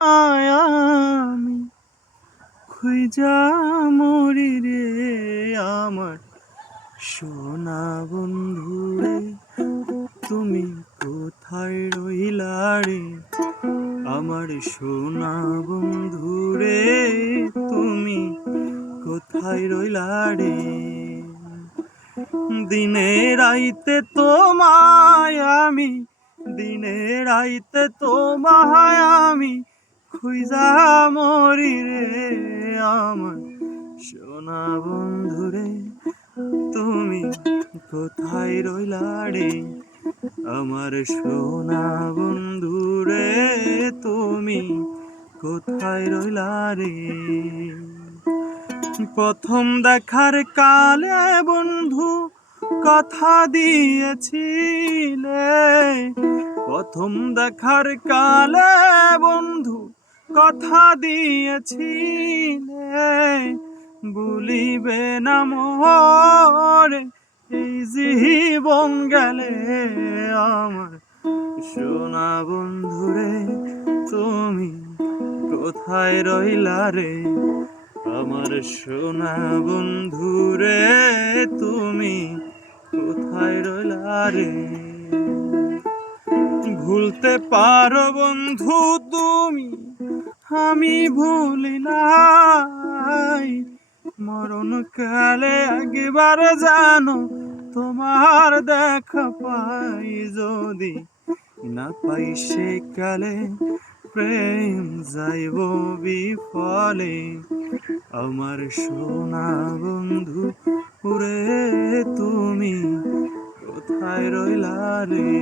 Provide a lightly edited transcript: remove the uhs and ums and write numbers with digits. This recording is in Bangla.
আমি খুঁজা মরি রে আমার সোনা বন্ধু রে, তুমি কোথায় রইলা রে আমার সোনা বন্ধু রে, তুমি কোথায় রইলা রে। দিনে রাইতে তোমায় আমি, দিনে রাইতে তোমায় আমি খুঁজা মরি রে আমার সোনা বন্ধু রে, তুমি কোথায় রইলা রে আমার সোনা বন্ধু রে, তুমি কোথায় রইলা রে। প্রথম দেখার কালে বন্ধু কথা দিয়েছিলে, প্রথম দেখার কালে বন্ধু কথা দিয়েছিলে, ভুলিবে না মোরে এই জীবন গেলে আমার সোনা বন্ধু রে, তুমি কোথায় রইলা রে আমার সোনা বন্ধু রে, তুমি কোথায় রইলা রে। ভুলতে পারো বন্ধু তুমি, আমি ভুলি নাই, মরণ কালে একবার জানো তোমার দেখা পাই, যদি না পাই সে কালে প্রেম যাইব বিফলে আমার সোনা বন্ধু রে, তুমি কোথায় রইলা রে।